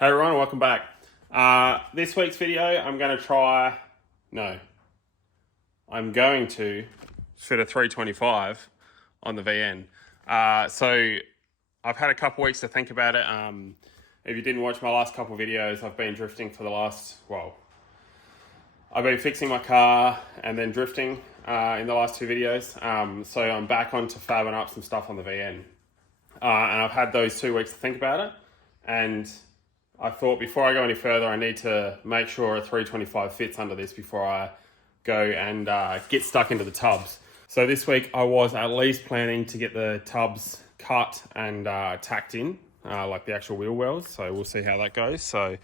Hey everyone, welcome back. This week's video, I'm going to fit a 325 on the VN. So I've had a couple weeks to think about it. If you didn't watch my last couple videos, I've been drifting for the last, I've been fixing my car and then drifting in the last two videos. So I'm back onto fabbing up some stuff on the VN. And I've had those 2 weeks to think about it. And I thought before I go any further, I need to make sure a 325 fits under this before I go and get stuck into the tubs. So this week I was at least planning to get the tubs cut and tacked in, like the actual wheel wells. So we'll see how that goes. So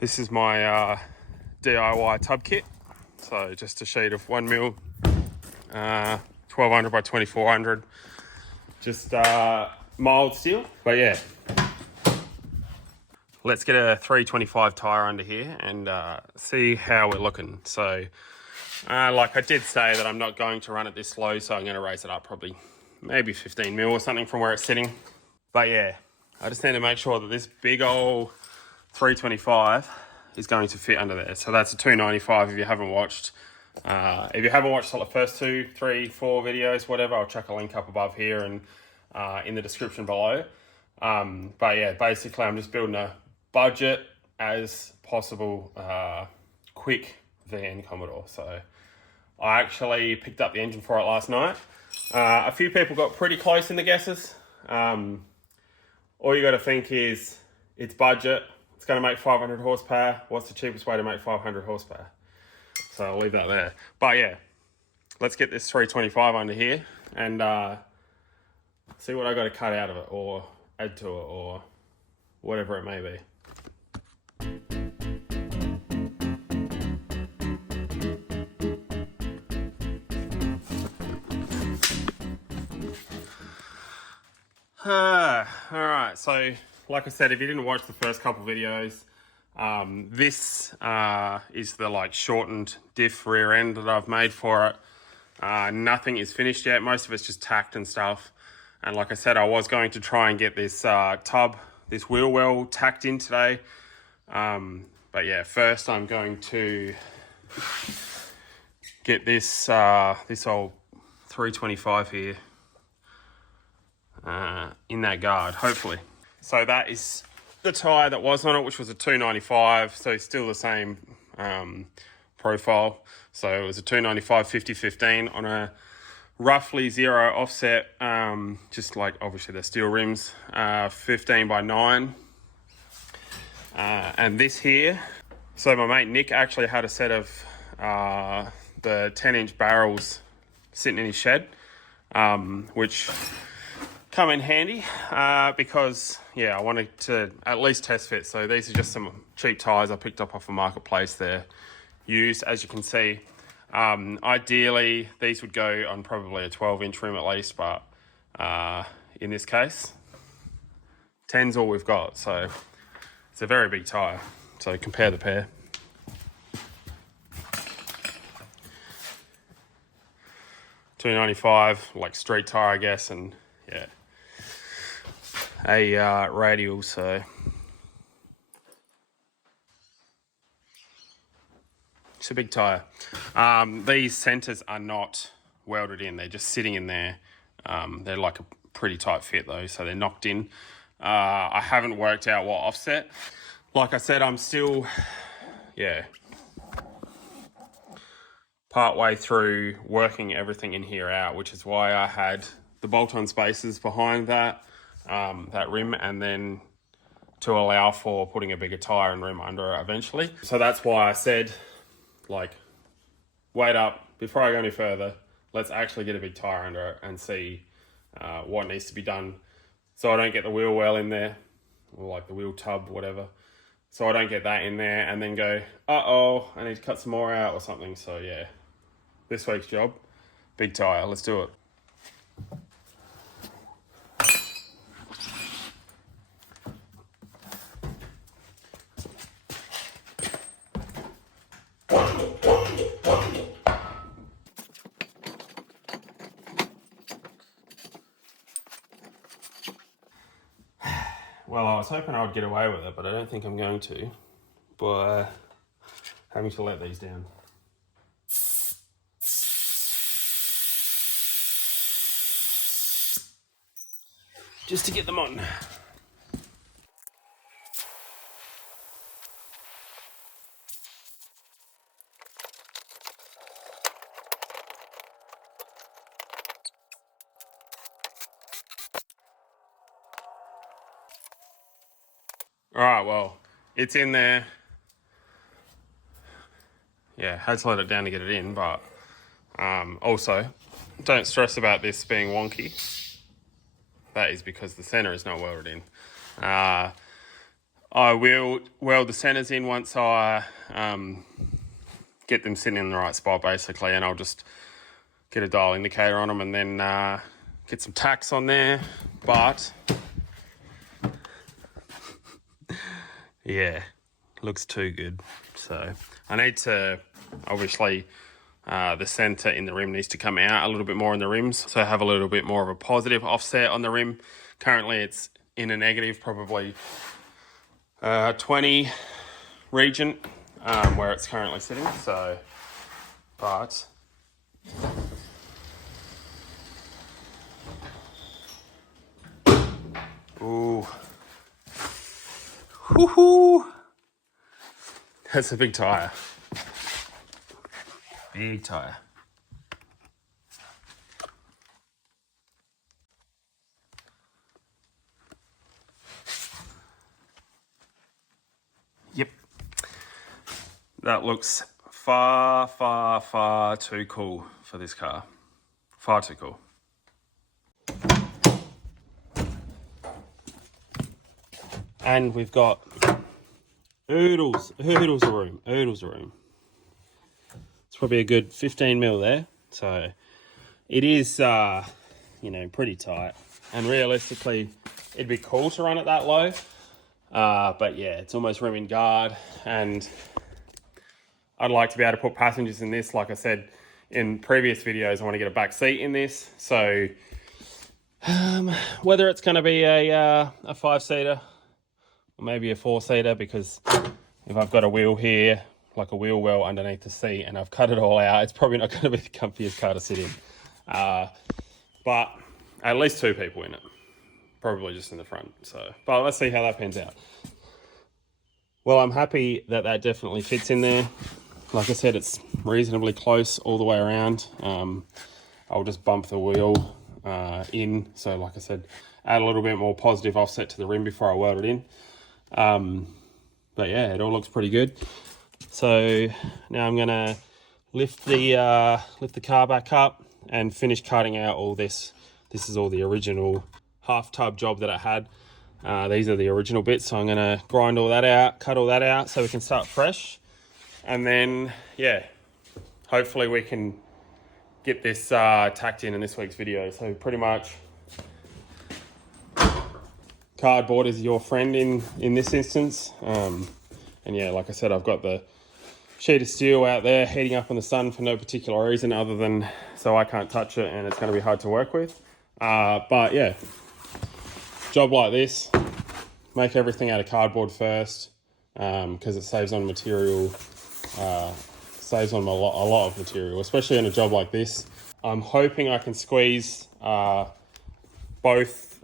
this is my DIY tub kit. So just a sheet of 1mm, 1200 by 2400, just mild steel, but yeah. Let's get a 325 tyre under here and see how we're looking. So, like I did say that I'm not going to run it this slow, so I'm going to raise it up probably maybe 15mm or something from where it's sitting. But yeah, I just need to make sure that this big old 325 is going to fit under there. So that's a 295 if you haven't watched. If you haven't watched the first 2, 3, 4 videos, whatever, I'll chuck a link up above here and in the description below. But yeah, basically I'm just building a budget as possible quick VN Commodore. So I actually picked up the engine for it last night. A few people got pretty close in the guesses. All you got to think is it's budget, it's going to make 500 horsepower. What's the cheapest way to make 500 horsepower? So I'll leave that there. But yeah, let's get this 325 under here and see what I got to cut out of it or add to it or whatever it may be. Alright, so like I said, if you didn't watch the first couple videos, this is the shortened diff rear end that I've made for it. Nothing is finished yet, most of it's just tacked and stuff. And like I said, I was going to try and get this this wheel well tacked in today. But yeah, first I'm going to get this this old 325 here in that guard, hopefully. So that is the tyre that was on it, which was a 295, so still the same profile. So it was a 295 50-15 on a roughly 0 offset, just like obviously the steel rims, 15 by 9. And this here, so my mate Nick actually had a set of the 10-inch barrels sitting in his shed, which come in handy because yeah, I wanted to at least test fit. So these are just some cheap tyres I picked up off a marketplace. They're used, as you can see. Ideally these would go on probably a 12-inch rim at least, but in this case 10's all we've got, so it's a very big tyre. So compare the pair. $295, like street tyre I guess, and yeah, a Radial, so it's a big tyre. These centres are not welded in, they're just sitting in there. They're like a pretty tight fit though, so they're knocked in. I haven't worked out what offset. Like I said, I'm still, part way through working everything in here out, which is why I had the bolt-on spaces behind that rim, and then to allow for putting a bigger tyre and rim under it eventually. So that's why I said, wait up, before I go any further, let's actually get a big tyre under it and see what needs to be done, so I don't get the wheel well in there, or like the wheel tub, whatever. So I don't get that in there and then go, uh-oh, I need to cut some more out or something. So yeah, this week's job, big tyre, let's do it. Well, I was hoping I would get away with it, but I don't think I'm going to by having to let these down. Just to get them on. All right, well, it's in there. Yeah, had to let it down to get it in, but also, don't stress about this being wonky. That is because the center is not welded in. I will weld the centers in once I get them sitting in the right spot, basically, and I'll just get a dial indicator on them and then get some tacks on there. But yeah, looks too good. So I need to, obviously, the center in the rim needs to come out a little bit more in the rims, so I have a little bit more of a positive offset on the rim. Currently it's in a negative, probably 20 region where it's currently sitting. So, but ooh, woohoo! That's a big tyre. Big tyre. Yep. That looks far, far, far too cool for this car. Far too cool. And we've got oodles of room. It's probably a good 15 mil there. So it is, pretty tight. And realistically, it'd be cool to run it that low. But yeah, it's almost rim in guard. And I'd like to be able to put passengers in this. Like I said in previous videos, I want to get a back seat in this. So whether it's going to be a 5-seater or maybe a 4-seater, because if I've got a wheel here, like a wheel well underneath the seat, and I've cut it all out, it's probably not going to be the comfiest car to sit in. But at least 2 people in it, probably just in the front. So, but let's see how that pans out. Well, I'm happy that that definitely fits in there. Like I said, it's reasonably close all the way around. I'll just bump the wheel in. So like I said, add a little bit more positive offset to the rim before I weld it in. But yeah, it all looks pretty good. So now I'm gonna lift the car back up and finish cutting out all this. This is all the original half tub job that I had. These are the original bits, so I'm gonna grind all that out, cut all that out so we can start fresh. And then, yeah, hopefully we can get this tacked in this week's video. So pretty much cardboard is your friend in this instance. And yeah, like I said, I've got the sheet of steel out there heating up in the sun for no particular reason other than so I can't touch it and it's going to be hard to work with. But yeah, job like this, make everything out of cardboard first because it saves on material, saves on a lot of material, especially on a job like this. I'm hoping I can squeeze both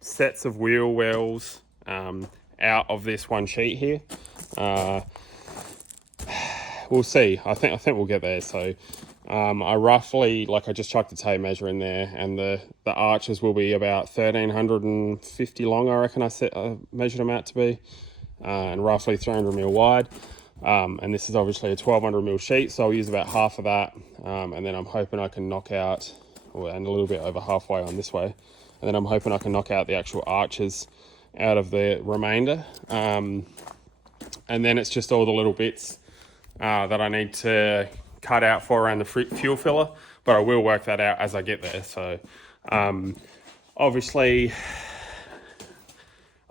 sets of wheel wells out of this one sheet here. We'll see. I think we'll get there. So I roughly, I just chucked the tape measure in there, and the arches will be about 1,350 long, I reckon I measured them out to be, and roughly 300 mil wide. And this is obviously a 1,200 mil sheet, so I'll use about half of that, and then I'm hoping I can knock out, and a little bit over halfway on this way, and then I'm hoping I can knock out the actual arches out of the remainder. And then it's just all the little bits that I need to cut out for around the fuel filler, but I will work that out as I get there. So obviously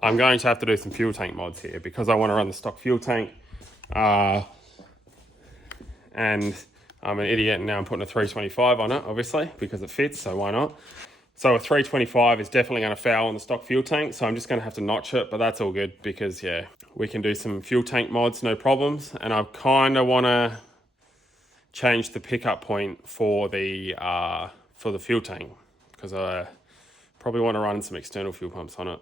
I'm going to have to do some fuel tank mods here because I want to run the stock fuel tank, and I'm an idiot and now I'm putting a 325 on it, obviously, because it fits, so why not? So a 325 is definitely going to foul on the stock fuel tank, so I'm just going to have to notch it, but that's all good because, yeah, we can do some fuel tank mods, no problems. And I kind of want to change the pickup point for the fuel tank because I probably want to run some external fuel pumps on it,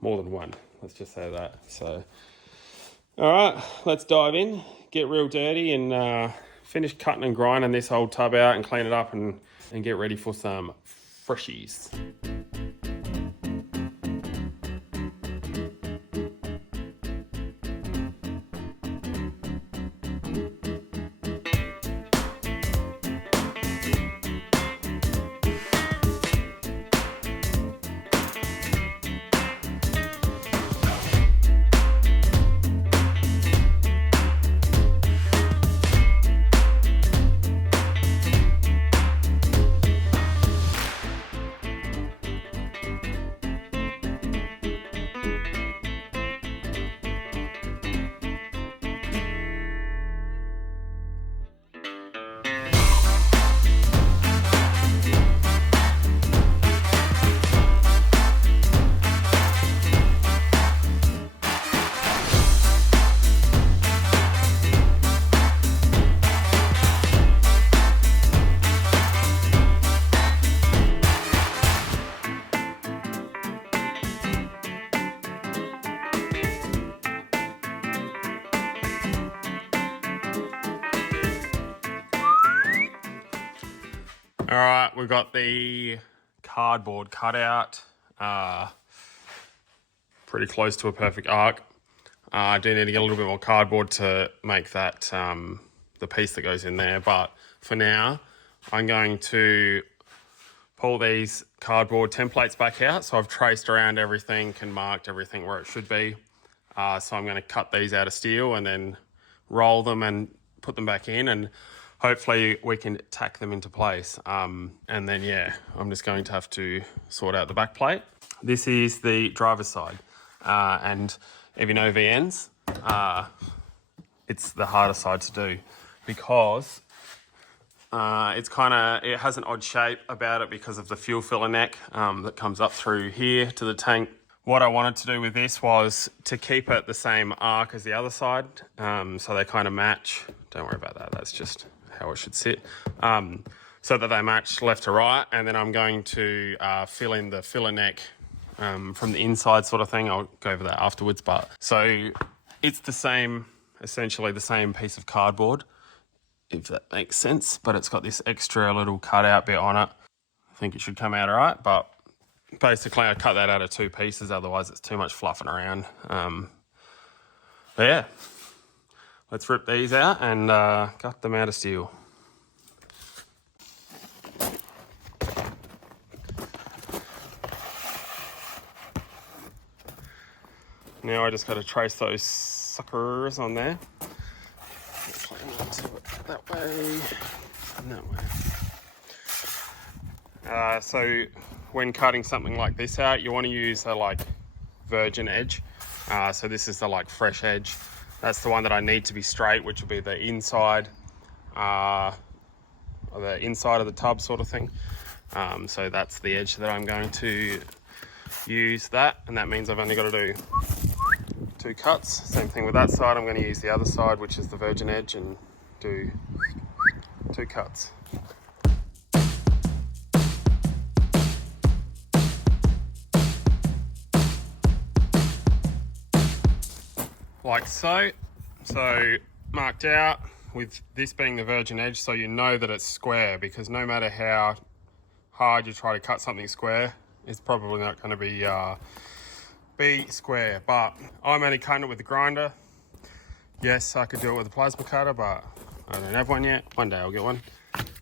more than one, let's just say that. So, all right, let's dive in, get real dirty and finish cutting and grinding this old tub out and clean it up and get ready for some freshies. All right, we've got the cardboard cut out, pretty close to a perfect arc. I do need to get a little bit more cardboard to make that the piece that goes in there, but for now, I'm going to pull these cardboard templates back out. So I've traced around everything and marked everything where it should be. So I'm going to cut these out of steel and then roll them and put them back in, and hopefully we can tack them into place. And then, yeah, I'm just going to have to sort out the back plate. This is the driver's side. And if you know VNs, it's the harder side to do because it has an odd shape about it because of the fuel filler neck that comes up through here to the tank. What I wanted to do with this was to keep it the same arc as the other side, so they kind of match. Don't worry about that, that's just how it should sit. So that they match left to right, and then I'm going to fill in the filler neck from the inside sort of thing. I'll go over that afterwards, but so it's the same, essentially the same piece of cardboard, if that makes sense, but it's got this extra little cutout bit on it. I think it should come out all right, but basically I cut that out of two pieces, otherwise it's too much fluffing around. But yeah, let's rip these out and cut them out of steel. Now I just got to trace those suckers on there. That way and that way. So when cutting something like this out, you want to use a virgin edge. So this is the fresh edge. That's the one that I need to be straight, which will be the inside, of the tub sort of thing. So that's the edge that I'm going to use that, and that means I've only got to do 2 cuts. Same thing with that side. I'm going to use the other side, which is the virgin edge, and do 2 cuts. Like so. So marked out with this being the virgin edge, so you know that it's square, because no matter how hard you try to cut something square, it's probably not going to be square. But I'm only cutting it with the grinder. Yes, I could do it with a plasma cutter, but I don't have one yet. One day I'll get one.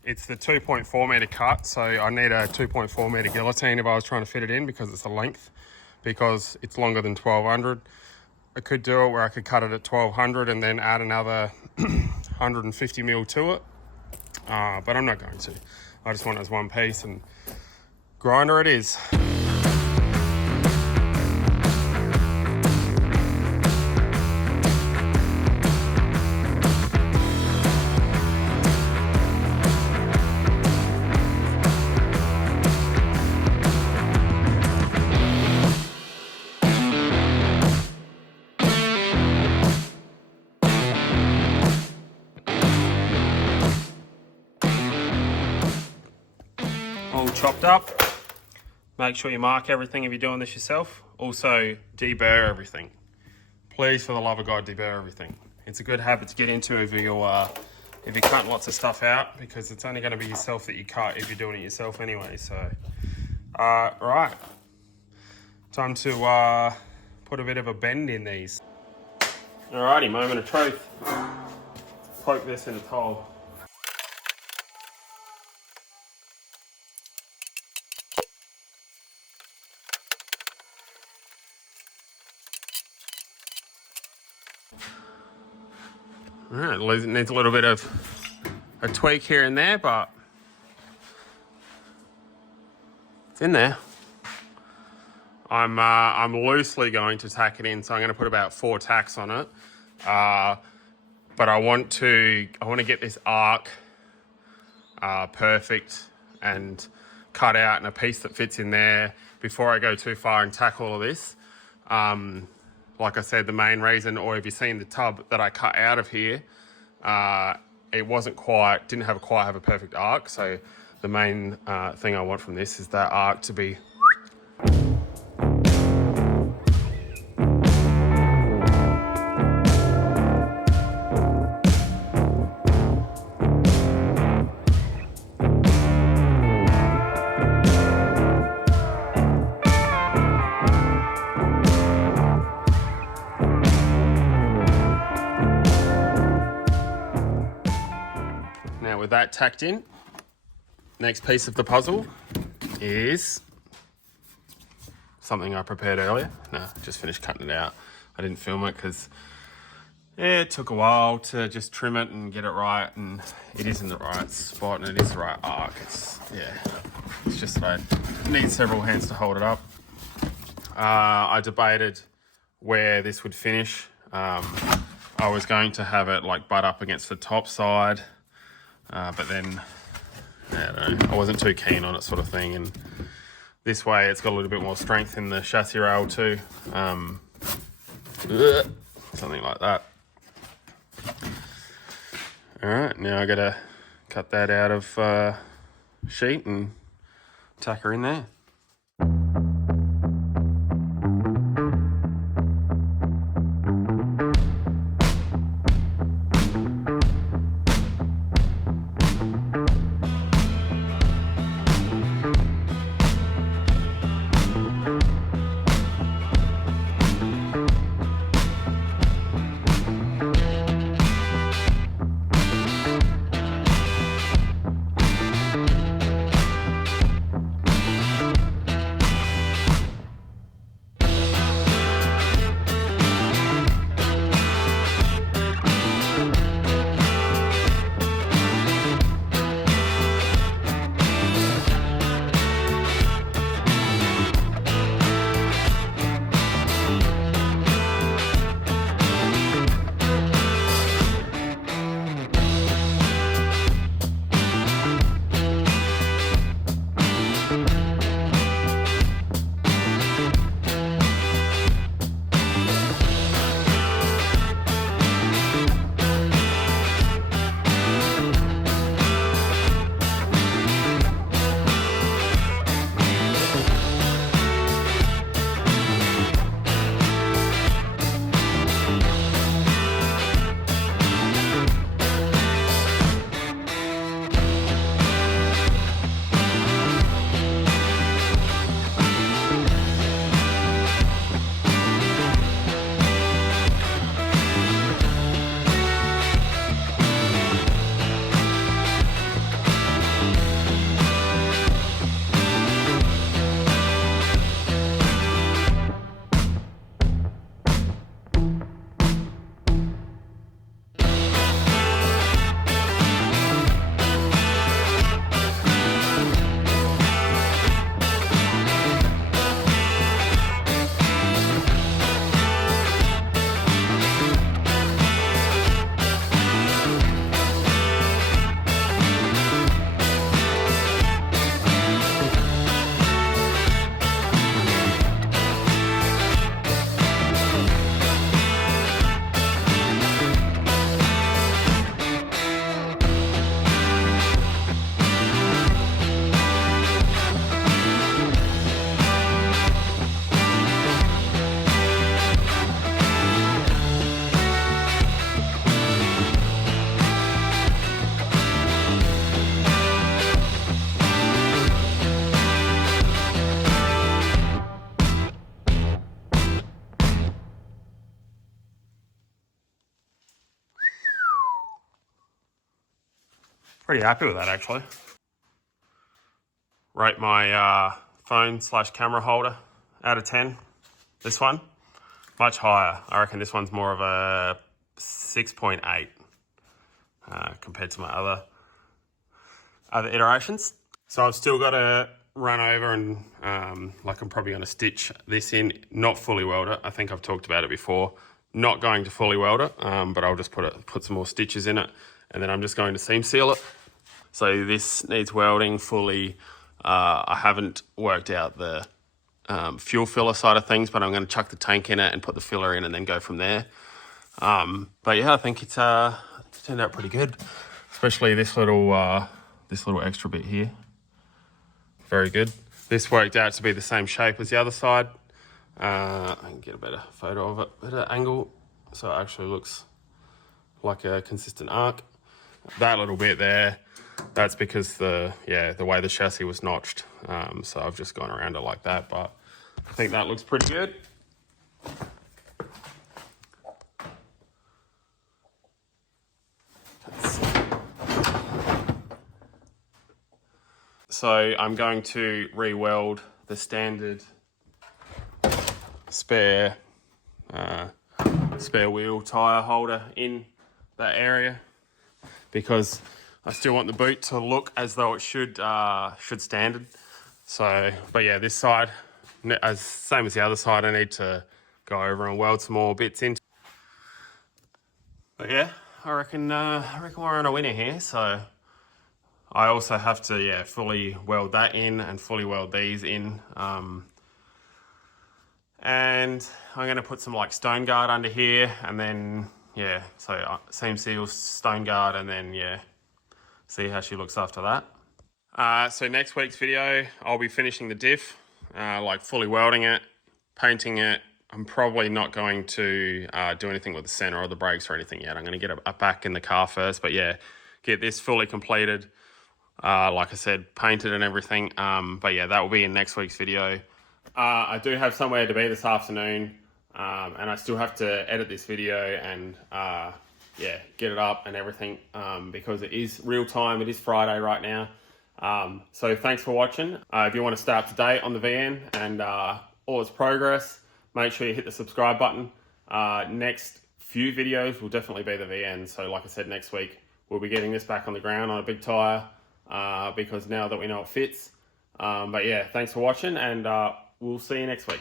It's the 2.4 meter cut, so I need a 2.4 meter guillotine if I was trying to fit it in, because it's the length, because it's longer than 1200. I could do it where I could cut it at 1200 and then add another 150 mil to it, but I'm not going to. I just want it as one piece, and grinder it is. all chopped up. Make sure you mark everything if you're doing this yourself. Also, deburr everything. Please, for the love of God, deburr everything. It's a good habit to get into if you're cutting lots of stuff out, because it's only going to be yourself that you cut if you're doing it yourself anyway. So, right. Time to put a bit of a bend in these. Alrighty, moment of truth. Poke this in a hole. Alright, it needs a little bit of a tweak here and there, but it's in there. I'm loosely going to tack it in, so I'm going to put about 4 tacks on it. But I want to get this arc perfect and cut out and a piece that fits in there before I go too far and tack all of this. Like I said, the main reason, or if you've seen the tub that I cut out of here, it didn't quite have a perfect arc. So the main thing I want from this is that arc to be. With that tacked in, next piece of the puzzle is something I prepared earlier. No, just finished cutting it out. I didn't film it because it took a while to just trim it and get it right, and it is in the right spot and it is the right arc. It's just that I need several hands to hold it up. I debated where this would finish. I was going to have it like butt up against the top side. But then, I don't know, I wasn't too keen on it, sort of thing. And this way it's got a little bit more strength in the chassis rail too. Something like that. All right, now I gotta cut that out of sheet and tack her in there. Pretty happy with that actually. Rate my phone/camera holder out of 10. This one, much higher. I reckon this one's more of a 6.8 compared to my other iterations. So I've still got to run over and like I'm probably going to stitch this in, not fully weld it. I think I've talked about it before. Not going to fully weld it, but I'll just put some more stitches in it, and then I'm just going to seam seal it. So this needs welding fully. I haven't worked out the fuel filler side of things, but I'm going to chuck the tank in it and put the filler in and then go from there. But yeah, I think it's turned out pretty good, especially this little extra bit here. Very good. This worked out to be the same shape as the other side. I can get a better photo of it, better angle, so it actually looks like a consistent arc. That little bit there, that's because the way the chassis was notched. So I've just gone around it like that, but I think that looks pretty good. So I'm going to re-weld the standard spare wheel tyre holder in that area, because I still want the boot to look as though it should standard. So, but yeah, this side, same as the other side, I need to go over and weld some more bits into. But yeah, I reckon we're on a winner here. So I also have to fully weld that in and fully weld these in. And I'm going to put some like stone guard under here, and then so seam seal, stone guard, and then see how she looks after that. So next week's video, I'll be finishing the diff, like fully welding it, painting it. I'm probably not going to do anything with the center or the brakes or anything yet. I'm going to get it back in the car first, but yeah, get this fully completed. Like I said, painted and everything. But yeah, that will be in next week's video. I do have somewhere to be this afternoon, and I still have to edit this video and get it up and everything, because it is real time. It is Friday right now. So thanks for watching. If you want to stay up to date on the VN and all its progress, make sure you hit the subscribe button. Next few videos will definitely be the VN. So like I said, next week we'll be getting this back on the ground on a big tyre, because now that we know it fits. But yeah, thanks for watching, and we'll see you next week.